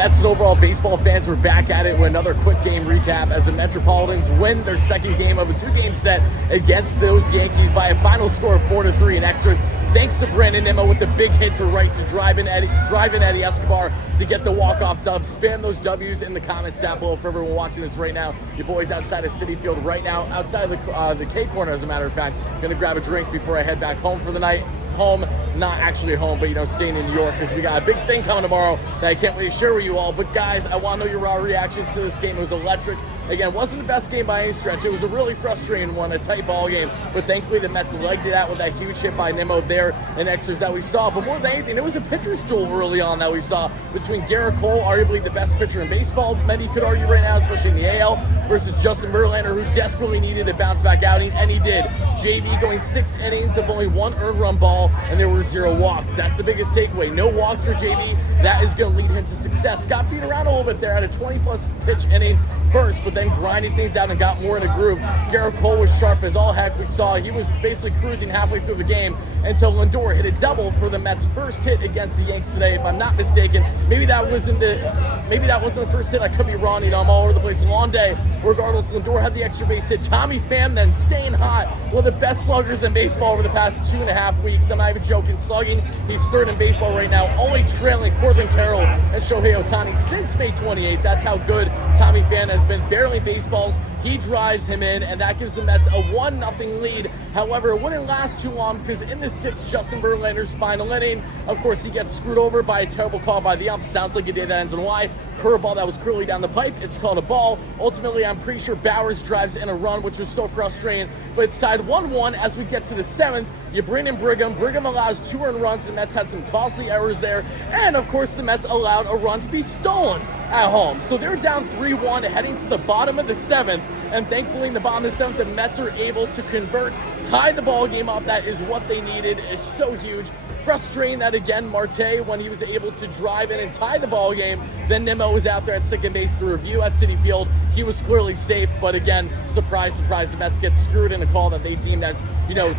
Mets and overall baseball fans, we're back at it with another quick game recap as the Metropolitans win their second game of a two-game set against those Yankees by a final score of 4-3 in extras. Thanks to WardyNYM with the big hit to right to drive in Eddie Escobar to get the walk-off dub. Spam those W's in the comments down below for everyone watching this right now. Your boys outside of Citi Field right now, outside of the K corner, as a matter of fact. Gonna grab a drink before I head back home for the night. Home, not actually home, but staying in New York because we got a big thing coming tomorrow that I can't wait to share with you all. But guys, I want to know your raw reaction to this game. It was electric. Again, wasn't the best game by any stretch. It was a really frustrating one, a tight ball game. But thankfully, the Mets legged it out with that huge hit by Nimmo there in extras that we saw. But more than anything, it was a pitcher's duel early on that we saw between Garrett Cole, arguably the best pitcher in baseball, many could argue right now, especially in the AL, versus Justin Verlander, who desperately needed a bounce back outing, and he did. JV going 6 innings of only 1 earned run ball, and there were 0 walks. That's the biggest takeaway. No walks for JV. That is going to lead him to success. Got beat around a little bit there at a 20-plus pitch inning first, but then grinding things out and got more in a groove. Garrett Cole was sharp as all heck. We saw he was basically cruising halfway through the game until Lindor hit a double for the Mets' first hit against the Yanks today, if I'm not mistaken. Maybe that wasn't the first hit. I could be wrong. I'm all over the place. A long day. Regardless, Lindor had the extra base hit. Tommy Pham then staying hot. One of the best sluggers in baseball over the past 2.5 weeks. I'm not even joking. Slugging, he's third in baseball right now, only trailing Corbin Carroll and Shohei Ohtani since May 28th. That's how good Tommy Pham has been. Barely baseballs. He drives him in, and that gives the Mets a 1-0 lead. However, it wouldn't last too long because in the 6th, Justin Verlander's final inning, of course, he gets screwed over by a terrible call by the ump. Sounds like it did. That ends in Y. Curveball that was curly down the pipe. It's called a ball. Ultimately, I'm pretty sure Bowers drives in a run, which was so frustrating. But it's tied 1-1 as we get to the 7th. You bring in Brigham. Brigham allows 2 earned runs. The Mets had some costly errors there. And, of course, the Mets allowed a run to be stolen at home. So they're down 3-1 heading to the bottom of the 7th. And thankfully, in the bottom of the 7th, the Mets are able to convert, tie the ball game up. That is what they needed. It's so huge. Frustrating that, again, Marte, when he was able to drive in and tie the ball game, then Nimmo was out there at second base to review at Citi Field. He was clearly safe, but again, surprise, surprise, the Mets get screwed in a call that they deemed as,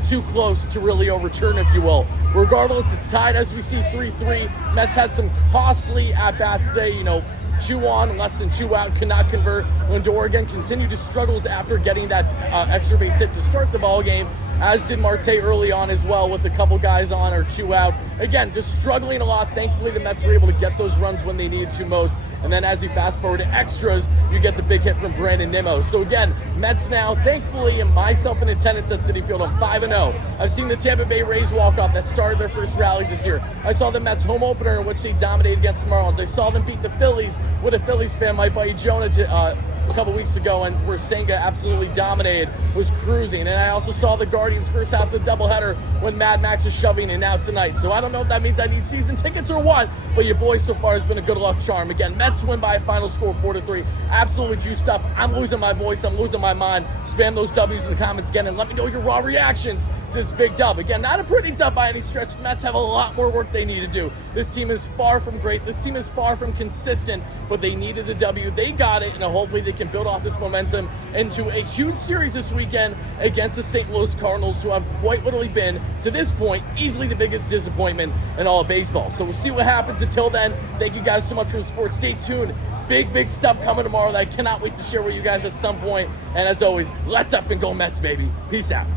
too close to really overturn, if you will. Regardless, it's tied as we see 3-3. Mets had some costly at-bats today, 2 on, less than 2 out, cannot convert. Lindor again continued his struggles after getting that extra base hit to start the ball game, as did Marte early on as well with a couple guys on or 2 out. Again, just struggling a lot. Thankfully, the Mets were able to get those runs when they needed to most. And then as you fast forward to extras, you get the big hit from WardyNYM. So again, Mets now, thankfully, and myself in attendance at Citi Field, I'm 5-0. I've seen the Tampa Bay Rays walk off that started their first rallies this year. I saw the Mets home opener in which they dominated against the Marlins. I saw them beat the Phillies with a Phillies fan, my buddy Jonah, a couple weeks ago, and where Senga absolutely dominated, was cruising. And I also saw the Guardians first half of the doubleheader when Mad Max was shoving in out tonight. So I don't know if that means I need season tickets or what, but your boy so far has been a good luck charm. Again, Mets win by a final score of 4-3. Absolutely juiced up. I'm losing my voice. I'm losing my mind. Spam those W's in the comments again and let me know your raw reactions to this big dub. Again, not a pretty dub by any stretch. The Mets have a lot more work they need to do. This team is far from great. This team is far from consistent, but they needed the W. They got it, and hopefully they can build off this momentum into a huge series this weekend against the St. Louis Cardinals, who have quite literally been, to this point, easily the biggest disappointment in all of baseball. So we'll see what happens. Until then, thank you guys so much for the support. Stay tuned. Big stuff coming tomorrow that I cannot wait to share with you guys at some point. And as always, let's effing go Mets, baby. Peace out.